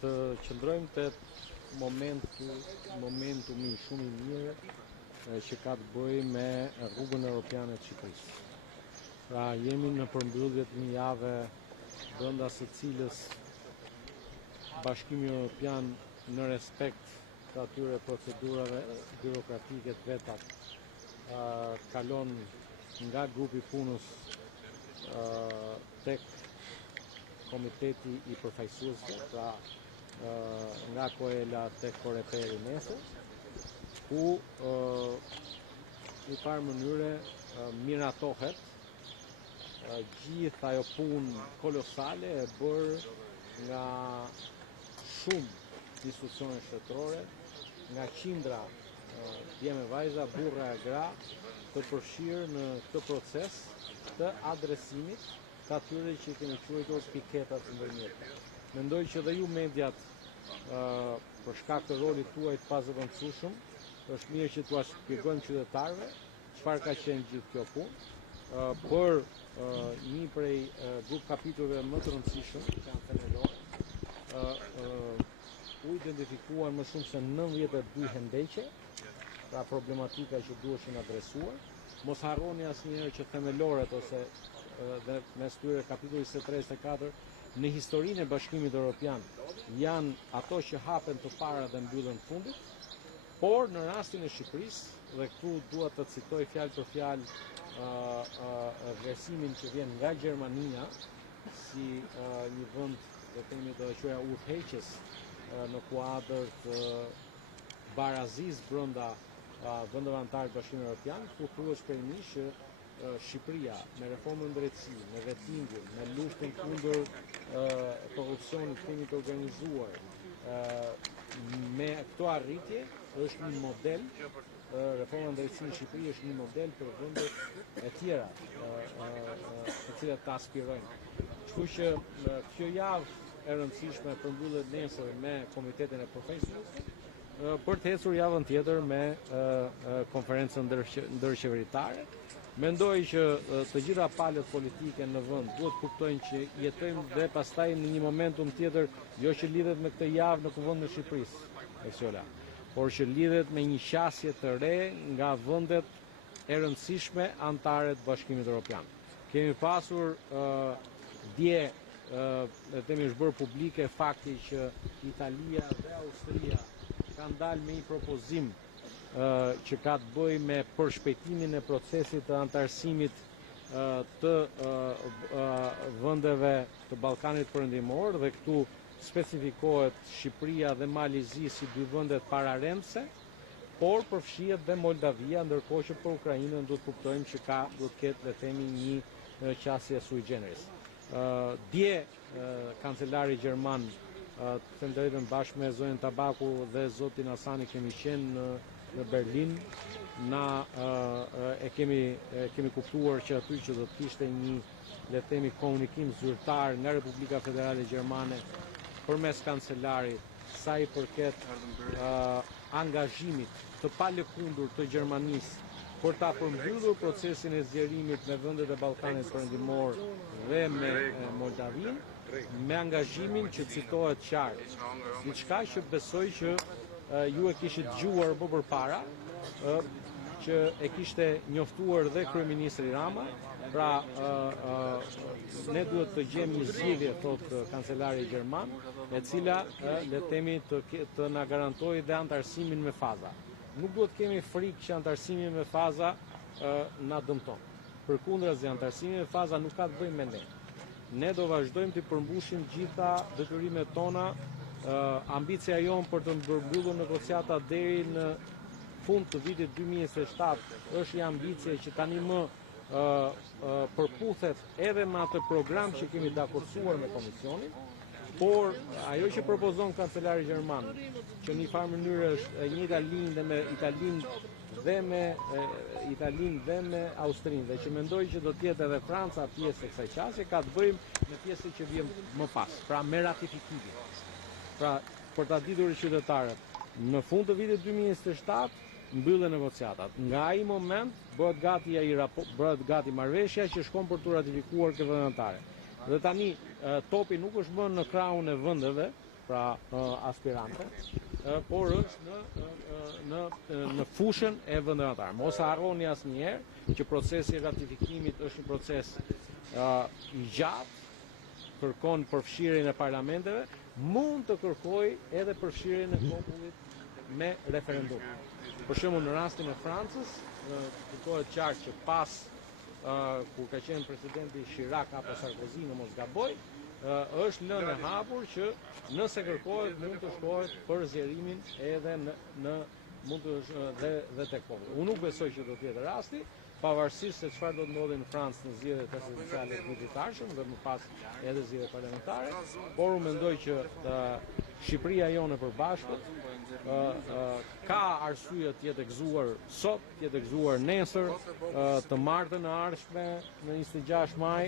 të qëndrojmë të momentumi shumë i mirë që ka të bëjë me rrugën europiane të Shqipërisë. Pra jemi në përmbyllje të një jave brenda së cilës Bashkimi Evropian në respekt të atyre procedurave birokratike të vetat kalon nga grupi punës tek komiteti i përfaqësuesve, pra nga Koela tek Koreperi nesër, ku në farë mënyre miratohet gjithë ajo punë kolosale e bërë nga shumë institucione shtetërore, nga qindra djemë e vajza, burra e gra, të përfshirë në këtë proces të adresimit të atyre që kemi quajtur piketat të ndërmjetme. Mendoj që dhe ju mediat, për shkak të rolit tuaj të pazëvendësueshëm, është mirë që t'ua shpjegojmë qytetarëve çfarë ka qenë gjithë kjo punë, për një prej grup kapitujve më të rëndësishëm që janë themelore, u identifikuan më shumë se 92 hendeqe, pra problematika që duheshin adresuar. Mos harroni asnjëherë që themeloret ose dhe mes tyre kapitulli 23-24 në historinë e Bashkimit Evropian janë ato që hapen të para dhe mbyllen fundit, por në rastin e Shqipërisë, dhe këtu dua të citoj fjalë për fjalë vlerësimin që vjen nga Gjermania si një vend, do të themi, do të quaja udhëheqës në kuadër të barazis brenda vendeve anëtar të Bashkimit Evropian, ku thuhet shpejtëmisht që Shqipëria me reformën drejtësi, me vettingjen, me luftën kundër korrupsionit, krimit të organizuar, me këto arritje është një model, reforma drejtësi në Shqipëri është një model për vendet e tjera të cilat të aspirojnë. Kështu që kjo javë e rëndësishme përmbyllet nesër me komitetin e përfaqësuesve, për të ecur javën tjetër me konferencën ndërqeveritare. Mendoj që të gjitha palët politike në vend duhet kuptojnë që jetojmë dhe pastaj në një momentum tjetër, jo që lidhet me këtë javë në kuvendin e Shqipërisë, por që lidhet me një qasje të re nga vendet e rëndësishme anëtare të Bashkimit Evropian. Kemi pasur dje, themi, është bërë publike fakti që Italia dhe Austria kanë dalë me një propozim që ka të bëjë me përshpejtimin e procesit të antarësimit të vendeve të Ballkanit Perëndimor, dhe këtu specifikohet Shqipëria dhe Malizi si dy vendet pararendse, por përfshihet dhe Moldavia, ndërkohë që për Ukrainën duhet kuptojmë që duhet ketë, le të themi, një qasje sui generis. Dje kancelari gjerman, të them drejtën, bashkë me zonën Tabaku dhe zotin Asani kemi qenë në Berlin, kemi kuptuar që aty që do të kishte një, le të themi, komunikim zyrtar nga Republika Federale Gjermane përmes kancelarit sa i përket angazhimit të palëkundur të Gjermanisë për ta përmbyllur procesin e zgjerimit me vendet e Ballkanit Perëndimor dhe me Moldavin, me angazhimin që citohet qartë, diçka që besoj që ju e kishit dëgjuar më përpara, që e kishte njoftuar dhe kryeministri Rama. Pra ne duhet të gjejmë një zgjidhje, thot kancelari gjerman, e cila le të themi të na garantojë dhe antarësimin me faza. Nuk duhet kemi frikë që antarësimi me faza na dëmton. Përkundrazi, antarësimi me faza nuk ka të bëjë me ne. Ne do vazhdojmë të përmbushim gjitha detyrimet tona. Ambicia jonë për të mbërmbyllur negociata deri në fund të vitit 2027 është një ambicie që tani më përputhet edhe me atë program që kemi dakorsuar me Komisionin, por ajo që propozon kancelari gjerman, që në një farë mënyrë është e njëjta linjë me Italinë dhe me Austrinë, dhe që mendoj që do të jetë edhe Franca pjesë e kësaj qasje, ka të bëjmë me pjesën që vjen më pas, pra me ratifikimin. Pra, për ta ditur qytetarët, në fund të vitit 2027 mbyllen negociatat. Nga ai moment bëhet gati marrëveshja që shkon për të ratifikuar këtë vendantare. Dhe tani topi nuk është më në krahun e vendeve, pra aspirante, por është në fushën e vendeve anëtare. Mos harroni asnjëherë që procesi i ratifikimit është një proces i gjatë, kërkon përfshirjen e parlamenteve, mund të kërkojë edhe përfshirjen e popullit me referendum. Për shembull në rastin e Francës, kërkohet qartë që pas kur ka qenë presidenti Chirac apo Sarkozy, në mos gaboj, është lënë e hapur që nëse kërkohet mund të shkohet për zgjerimin edhe mund të dhe tek populli. Unë nuk besoj që do të jetë rasti, pavarësisht se çfarë do të ndodhi në Francë në zgjedhjet presidenciale të vitit dhe më pas edhe zgjedhjet parlamentare, por unë mendoj që Shqipëria jonë e përbashkët ka arsye të jetë gëzuar sot, të jetë gëzuar nesër, të martën e ardhshme në 26 maj,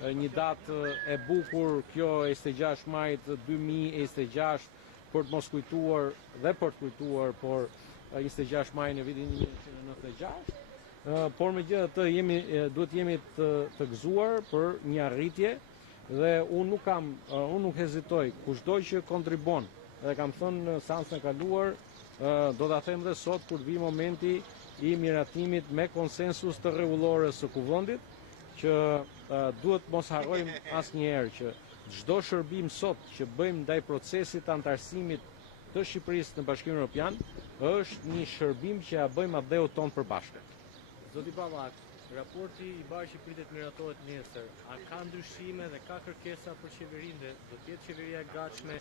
një datë e bukur, kjo 26 majt 2026 për të mos kujtuar dhe për të kujtuar, por 26 maj në vitin 1996. Por megjithatë duhet jemi të gëzuar për një arritje dhe unë nuk hezitoj, kushdo që kontribon, dhe kam thënë në seancën e kaluar, do ta them dhe sot kur vi momenti i miratimit me konsensus të rregullore së kuvendit, që duhet mos harrojmë asnjëherë që çdo shërbim sot që bëjmë ndaj procesit të antarësimit të Shqipërisë në Bashkimin Evropian është një shërbim që ja bëjmë adheut tonë përbashkët. Zoti Pavak, raporti i bashkë që pritet miratohet nesër, a ka ndryshime dhe ka kërkesa për qeverinë dhe do të jetë qeveria e gatshme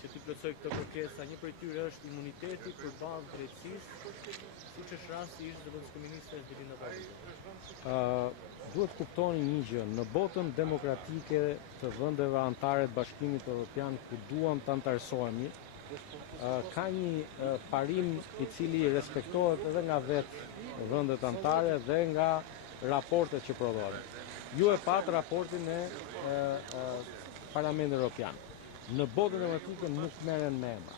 që të plotësoj këto kërkesa? Një prej tyre është imuniteti përballë drejtësisë, siç është rasti i zëvendësministres Belinda Pavak. Duhet kuptoni një gjë, në botën demokratike të vendeve anëtare të Bashkimit Evropian ku duam të antarësohemi, ka një parim i cili respektohet edhe nga vetë vendet anëtare dhe nga raportet që prodhohen. Ju e pat raportin e Parlamentit Evropian. Në botën demokratike nuk merren me emra.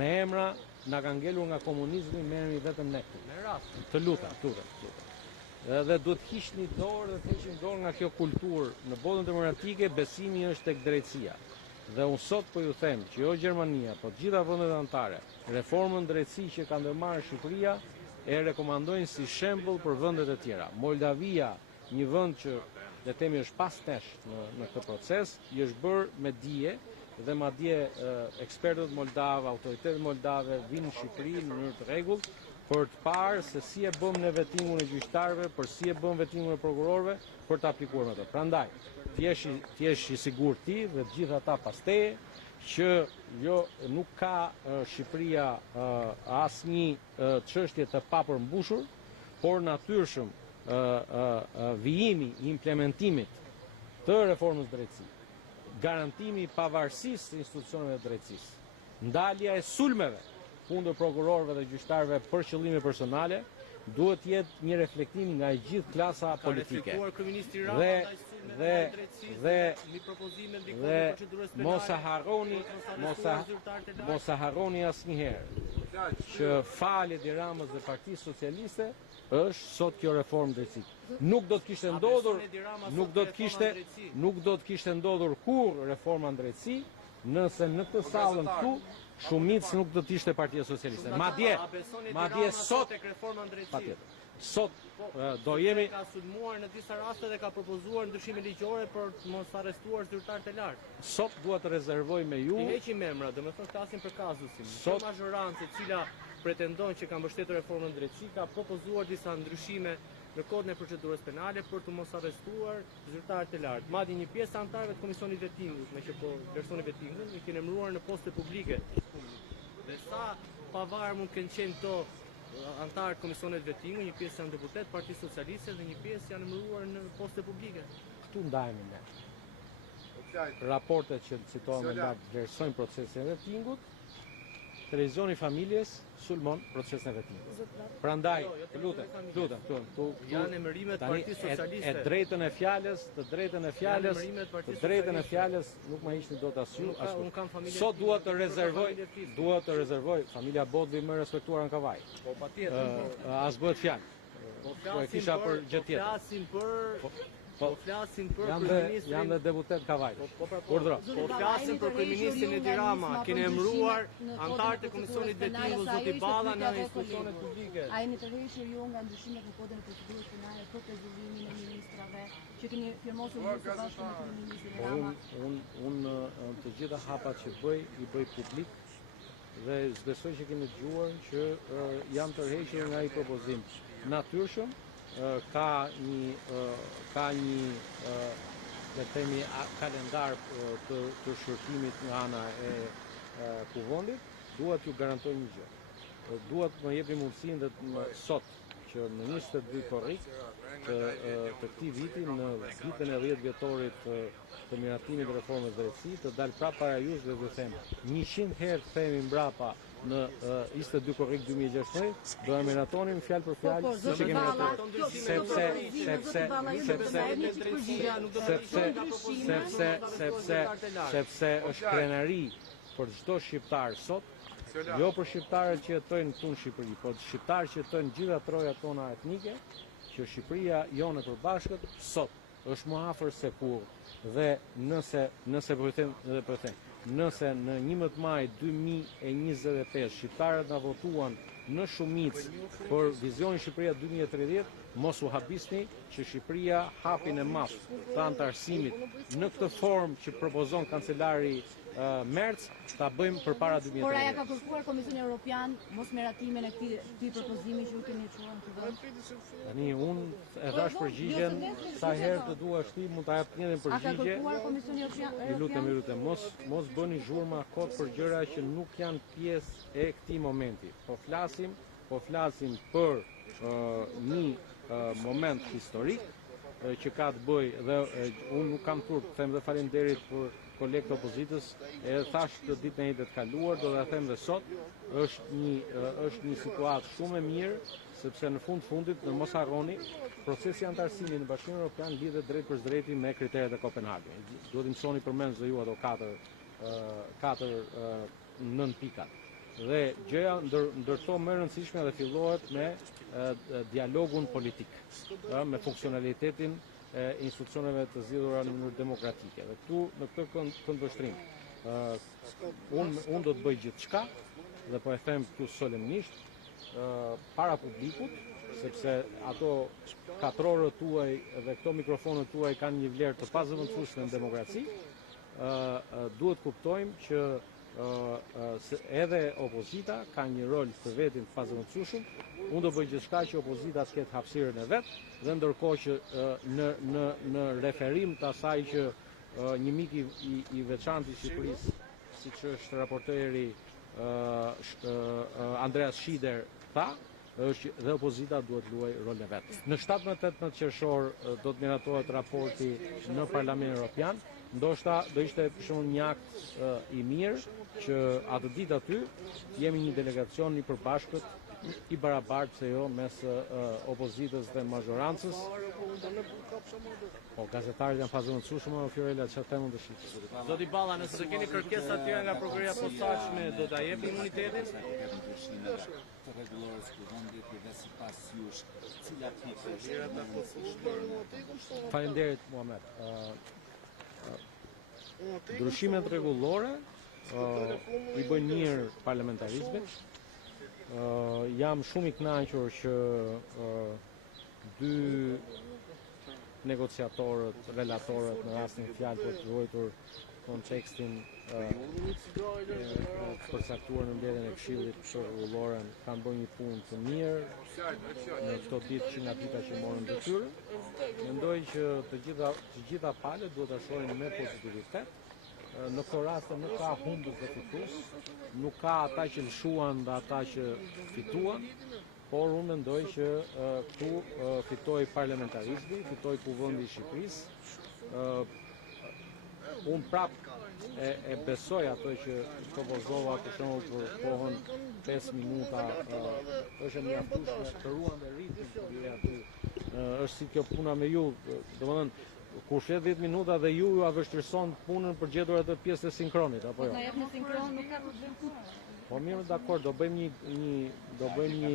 Me emra na ka ngelur nga komunizmi, merremi vetëm ne këtu. Me rast. Të lutem. Dhe duhet hiqni dorë dhe të heqim dorë nga kjo kulturë. Në botën demokratike besimi është tek drejtësia. Dhe unë sot po ju them që jo Gjermania, po të gjitha vendet anëtare, reformën drejtësi që ka ndërmarrë Shqipëria e rekomandojnë si shembull për vendet e tjera. Moldavia, një vend që le themi është pas nesh në këtë proces, i është bërë me dije dhe madje ekspertët moldavë, autoritetet moldave vinë në Shqipëri në mënyrë të rregullt për të parë se si e bëm në vetimin e gjyqtarëve, për si e bëm vetimin e prokurorëve për të aplikuar me to. Prandaj, t'jesh i sigurt ti dhe të gjithë ata pas teje që nuk ka Shqipëria asnjë çështje të papërmbushur, por natyrshëm vijimi i implementimit të reformës drejtësi, garantimi i pavarësisë së institucioneve të drejtësisë, ndalja e sulmeve kundër prokurorëve dhe gjyqtarëve për qëllime personale, duhet jetë një reflektim nga gjithë klasa politike. Dhe mos e harroni asnjëherë që faljet i Ramës dhe Partisë Socialiste është sot kjo reformë drejtësisë. Nuk do të kishte ndodhur kur reforma në drejtësi nëse në këtë sallën këtu shumicë nuk do të ishte Partia Socialiste. Madje sot do jemi ka sulmuar në disa raste dhe ka propozuar ndryshime ligjore për të mos arrestuar zyrtarë të lartë. Sot dua të rezervoj me ju. I heqim emra, domethënë flasim për kazusin. Sot majorancë e cila pretendon që ka mbështetur reformën drejtësi ka propozuar disa ndryshime në kodin e procedurës penale për të mos arrestuar zyrtarët e lartë. Madje një pjesë anëtarëve të Komisionit Vettingut, me që po vlerësoni Vettingun, i kanë emëruar në poste publike. Dhe sa pavarur mund të kenë qenë to antarët Komisionit Vettingut, një pjesë janë deputet Partisë Socialiste dhe një pjesë janë emëruar në poste publike. Këtu ndajemi ne. Raportet që citohen nga vlerësojnë procesin e Vettingut, televizioni familjes sulmon procesin e Vettingut. Prandaj, lutem, janë emërimet Partisë Socialiste. Të drejtën e fjalës nuk ma hiqni dot asnjë. Sot dua të rezervoj familja Bodvi më respektuar në Kavaj. Po patjetër. As bëhet fjalë. Po e kisha për gjë tjetër. Flasim për Po flasim për Jam kryeministrin. dhe deputet Kavaj. Urdhro. Po flasim për kryeministrin Edi Rama, keni emëruar antarët e Komisionit Vettingu zoti Balla në institucionet publike. A jeni tërhequr ju nga ndryshimet në kodin e procedurës penale për pezullimin e ministrave që keni firmosur ju së bashku me kryeministrin Po Rama? unë të gjitha hapat që i bëj publik dhe zbesoj që keni dëgjuar që jam tërhequr nga ai propozim. Natyrshëm ka një le të themi kalendar të shërtimit nga ana e kuvendit, duhet ju garantoj një gjë. Duhet më jepni mundësinë dhe sot që në 22 korrik të këtij viti në vitën e 10 vjetorit të miratimit të reformës drejtësi të dalë prapë para jush dhe të them 100 herë themi mbrapa në 22 korrik 2016 do e miratonim fjalë për fjalë siç e kemi miratuar sepse është krenari për çdo shqiptar sot, jo për shqiptarët që jetojnë këtu në Shqipëri, por shqiptarët që jetojnë në gjitha trojat tona etnike, që Shqipëria jonë e përbashkët sot është më afër se kur dhe nëse nëse në 11 maj 2025 shqiptarët na votuan në shumicë për vizionin Shqipëria 2030, mos u habisni që Shqipëria hapin e madh të antarësimit në këtë formë që propozon kancelari Merz ta bëjmë përpara 2030. Por aja ka kërkuar Komisioni Evropian mos meratimin e këtij propozimi që ju keni çuar në këtë vend? Tani unë e dash përgjigjen sa herë të duash ti, mund ta jap një A ka përgjigje. kërkuar Komisioni Evropian? Ju lutem, mos bëni zhurma kot për gjëra që nuk janë pjesë e këtij momenti. Po flasim për një moment historik që ka të bëjë dhe unë nuk kam turp të them dhe faleminderit për kolegët e opozitës, e thash të ditën e të kaluar, do ta them dhe sot, është një situatë shumë e mirë, sepse në fundit, në mos harroni, procesi antarësimi në Bashkimin Evropian lidhet drejt për drejti me kriteret e Kopenhagen. Duhet të mësoni përmend dhe ju ato 9 pikat. Dhe gjëja ndërto më e rëndësishme dhe fillohet me dialogun politik, me funksionalitetin e institucioneve të zgjidhura në mënyrë demokratike. Dhe këtu në këtë këndvështrim, unë do të bëj gjithçka dhe po e them këtu solemnisht para publikut, sepse ato 4 orët tuaj dhe këto mikrofonët tuaj kanë një vlerë të pazëvendësueshme në demokraci. Duhet kuptojmë që edhe opozita ka një rol për vetin të pazëvendësueshëm. Unë do bëj gjithçka që opozita të ketë hapësirën e vet, dhe ndërkohë që në referim të asaj që një mik i veçantë i Shqipërisë, siç është raporteri Andreas Schieder tha, dhe opozita duhet luaj rolin e vet. Në 17-18 qershor do të miratohet raporti në Parlamentin Evropian. Ndoshta do ishte për shembull një akt i mirë që atë ditë aty jemi një delegacion i përbashkët i barabartë se jo mes opozitës dhe majorancës. Po gazetarët janë pazëvendësueshëm me Fiorella, çfarë temë të shih. Zoti Balla, nëse keni kërkesa të tjera nga prokuroria posaçme, do ta jepni imunitetin? Të rregullores kuvendit dhe sipas jush, cilat pikë Faleminderit Muhamet. Ndryshimet rregullore i bëjnë mirë parlamentarizmit. Jam shumë i kënaqur që 2 negociatorët, relatorët në rastin fjalë për të ruajtur kontekstin përcaktuar në mbledhjen e Këshillit rregullore kanë bërë një punë të mirë në këto ditë që nga dita që morën detyrën. Mendoj që të gjitha palët duhet ta shohin me pozitivitet. Në këto raste nuk ka humbës dhe fitues, nuk ka ata që lshuan dhe ata që fituan, por unë mendoj që këtu fitoi parlamentarizmi, fitoi kuvendi i Shqipërisë. Unë prap e besoj ato që propozova për shembull për kohën 5 minuta, është e mjaftueshme të ruan dhe ritmin aty. Është si kjo puna me ju, domethënë kur flet 10 minuta dhe ju avështirëson punën për gjetur atë pjesë të sinkronit, apo jo? Na jep në sinkron, nuk ka problem. Po mirë, dakor, do bëjmë një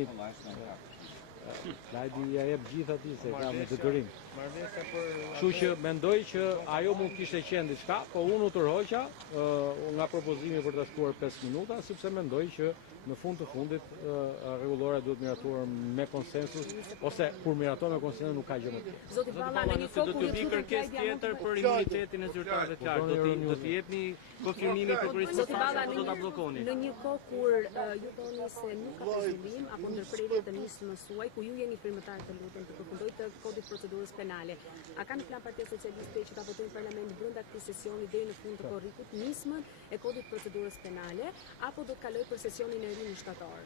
Lajdi ja jep gjithë atij se ka me detyrim. Marrëveshja për Kështu që mendoj që ajo mund kishte qenë diçka, po unë u tërhoqa nga propozimi për ta shkuar 5 minuta, sepse mendoj që në fund të fundit rregullore duhet miratuar me konsensus, ose kur miratohet me konsensus nuk ka gjë më të keq. Zoti Balla, në një nëse do kohë të kur vi ju kërkesë tjetër për imunitetin e zyrtarëve të lartë, do t'i jepni konfirmimin për kurisë Zoti Balla, apo do ta bllokoni? në një kohë kur ju thoni se nuk ka zhvillim apo ndërprerje të nismës suaj, ku ju jeni firmëtar të lutem të përfundoj të kodit procedurës penale, a ka në plan Partia Socialiste që ta votojnë parlament brenda këtij sesioni deri në fund të korrikut nismën e kodit procedurës penale, apo do të kaloj për sesionin e ri në shtator?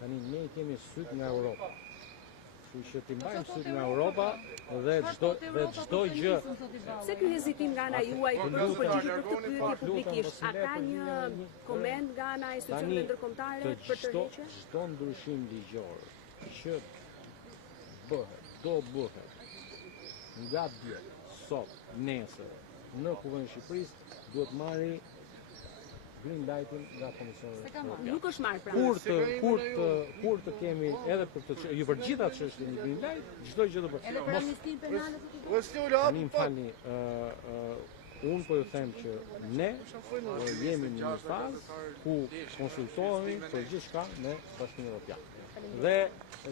Tani ne kemi syt nga Europa. Kështu që ti mbajmë syt nga Europa dhe çdo gjë. Se ky hezitim nga ana juaj për të përgjigjur për këtë pyetje publikisht, a ka një koment nga ana e institucioneve ndërkombëtare për të hequr? Çdo ndryshim ligjor që do bëhet nga dje, sot, nesër, në Kuvendin e Shqipërisë, duhet marri green lightin nga Komisioni. Nuk është marrë pra. Kur të kemi edhe për të ju për gjitha çështjet në green light, çdo gjë do bëhet. Edhe për amnistin penale Tani më falni, unë po ju them që ne jemi në një fazë ku konsultohemi për gjithçka me Bashkimin Evropian. Dhe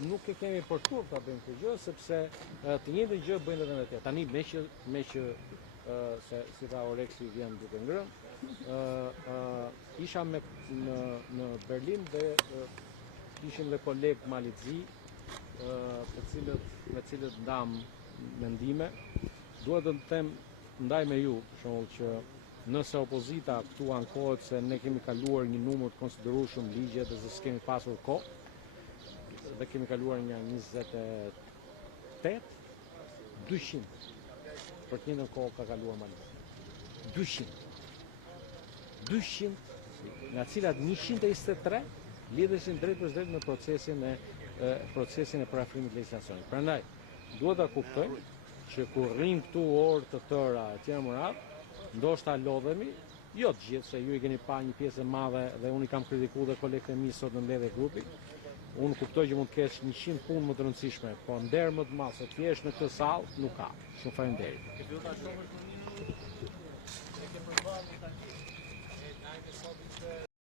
nuk e kemi për turp ta bëjmë këtë gjë sepse të njëjtën gjë bëjnë edhe në tjetër. Tani me që se si tha Oreksi vjen duke ngrënë, isha në Berlin dhe ishim dhe kolegë Malizzi, me cilët ndam mendime. Duhet të them ndaj me ju, për shembull që nëse opozita këtu ankohet se ne kemi kaluar një numër të konsiderueshëm ligje dhe se s'kemi pasur kohë, dhe kemi kaluar nga 28, 200 për të njëjtën kohë ka kaluar Malizzi. 200, nga cilat 123 lidheshin drejt për drejt me procesin e parafrimit legjislacionit. Prandaj, duhet ta kuptojmë që kur rrim këtu orë të tëra etj. Më radh, ndoshta lodhemi, jo të gjithë, se ju i keni pa një pjesë e madhe dhe unë i kam kritikuar dhe kolegët e mi sot në mbledhje grupi. Unë kuptoj që mund të kesh 100 punë më të rëndësishme, po nder më të madh se ti jesh në këtë sallë nuk ka. Shumë faleminderit.